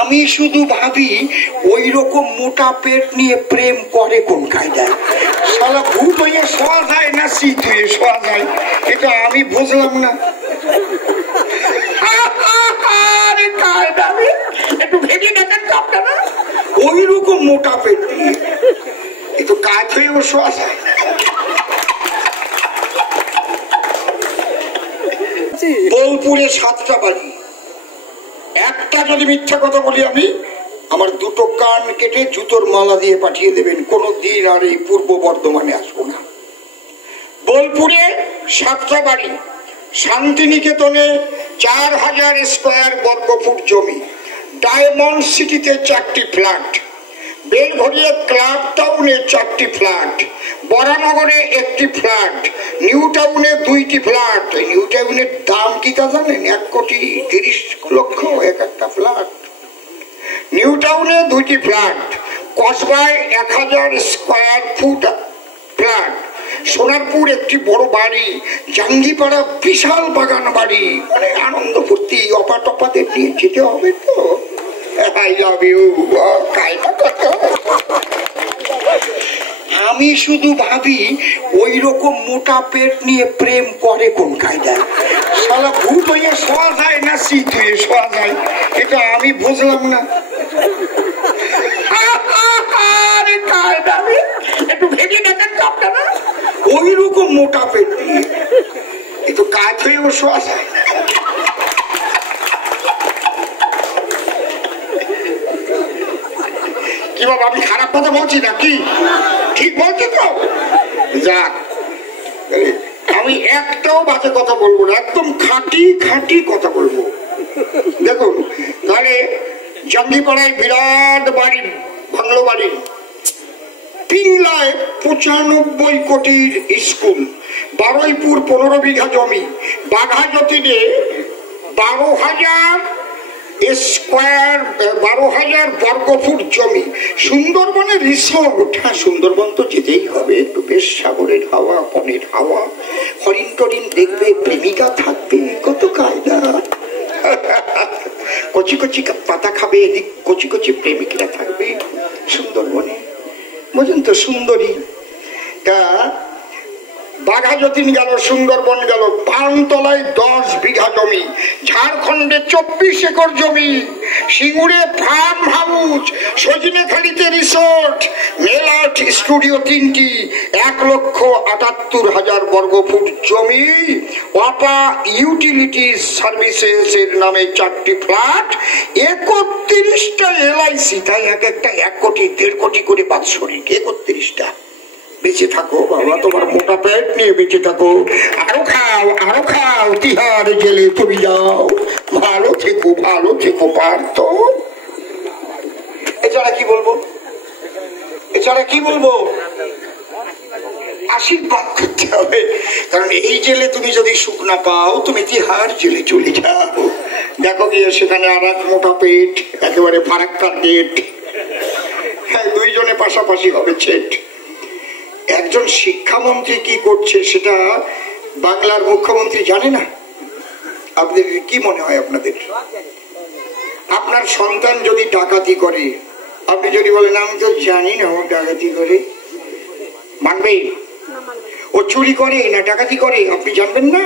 আমি শুধু ভাবি ওই রকম মোটা পেট নিয়ে প্রেম করে কোন কায়দায়? শালা ভূত হয়ে শোয়া যায় না শীত হয়ে শোয়া যায়, এটা আমি বুঝলাম না। একটু ভেবে দেখেন তো আপনারা, ওই রকম মোটা পেট নিয়ে একটু কাজ হয়েও শোয়া যায়। বোলপুরে 7টা বাড়ি, একটা যদি মিথ্যা কথা বলি আমি, আমার দুটো কান কেটে জুতোর মালা দিয়ে পাঠিয়ে দেবেন, কোনোদিন আর এই পূর্ব বর্ধমানে আসবো না। বোলপুরে 7টা বাড়ি, শান্তিনিকেতনে 4000 স্কোয়ার বর্গফুট জমি, ডায়মন্ড সিটিতে 4টি ফ্ল্যাট, বেলঘরিয়া ক্লাব টাউনে 4টি ফ্ল্যাট, বরানগরে 1টি ফ্ল্যাট, নিউ টাউনে 2টি ফ্ল্যাট। নিউ টাউনের দাম কি তা জানেন? 1,30,00,000 এক একটা ফ্ল্যাট। নিউ টাউনে 2টি ফ্ল্যাট, কসবায় 1000 স্কোয়ার ফুট ফ্ল্যাট, সোনারপুর একটি বড় বাড়ি, জাঙ্গিপাড়া বিশাল বাগান বাড়ি। মানে আনন্দ ফুর্তি অপাটপাদের নিয়ে যেতে হবে তো। I love you. আমি শুধু ভাবি ওই রকম মোটা পেট নিয়ে প্রেম করে কোন কায়দায়? শালা ভূত হয়ে শোয়া যায় না শীত হয়ে শোয়া যায়, এটা আমি বুঝলাম না। একটু ভেবে দেখেন তো আপনারা, ওই রকম মোটা পেট নিয়ে একটু কাজ হয়েও শোয়া যায়। কি বাবা, আমি খারাপ কথা বলছি নাকি? ঠিক বলছি তো? যাক, আমি একটাও বাজে কথা বলবো না, একদম খাঁটি খাঁটি কথা বলবো। দেখুন, তাহলে জাঙ্গিপাড়ায় বিরাট বাড়ি, বাংলো বাড়ি, পিংলায় 95 কোটির স্কুল, বারুইপুর 15 বিঘা জমি, বাঘাযতীনে 12,000 বর্গফুট জমি, সুন্দরবনের রিসোর্ট। হ্যাঁ, সুন্দরবন তো যেতেই হবে, একটু বেশ সাগরের হাওয়া, বনের হাওয়া, হরিণ টরিণ দেখবে, প্রেমিকা থাকবে, কত কায়দা। কচি কচি পাতা খাবে, এদিক কচি কচি প্রেমিকরা থাকবে সুন্দরবনে, বুঝলেন তো? সুন্দরী তা বাঘাযতীন গেল, সুন্দরবন গেল, পানতলায় 10 বিঘা জমি, ঝাড়খণ্ডে 24 একর জমি, সিঙ্গুরে ফার্ম হাউস, সজিনেখালিতে রিসোর্ট, মেলাট স্টুডিও 3টি, 1,78,000 বর্গফুট জমি, ওয়াপা ইউটিলিটিস সার্ভিসেস এর নামে 4টি ফ্ল্যাট, 31টা LIC। তাই এক একটা 1 কোটি 1.5 কোটি করে বাৎসরিক। 31টা। বেঁচে থাকো বাবা, তোমার মোটা পেট নিয়ে বেঁচে থাকো, আরো খাও, তিহার জেলে তুমি যাও, ভালো থেকো পারত। এছাড়া কি বলবো? আশীর্বাদ করতে হবে, কারণ এই জেলে তুমি যদি সুখ না পাও, তুমি তিহার জেলে চলে যাও। দেখো গিয়ে সেখানে আর এক মোটা পেট, একেবারে ফারাক্কার গেট, হ্যাঁ, 2 জনে পাশাপাশি হবে ছেট। একজন শিক্ষামন্ত্রী কি করছে সেটা বাংলার মুখ্যমন্ত্রী জানে না? আপনাদের কি মনে হয়? আপনার সন্তান যদি ডাকাতি করে, আপনি যদি বলেন আমি তো জানি না ও ডাকাতি করে, মানবে? ও চুরি করে না ডাকাতি করে আপনি জানবেন না?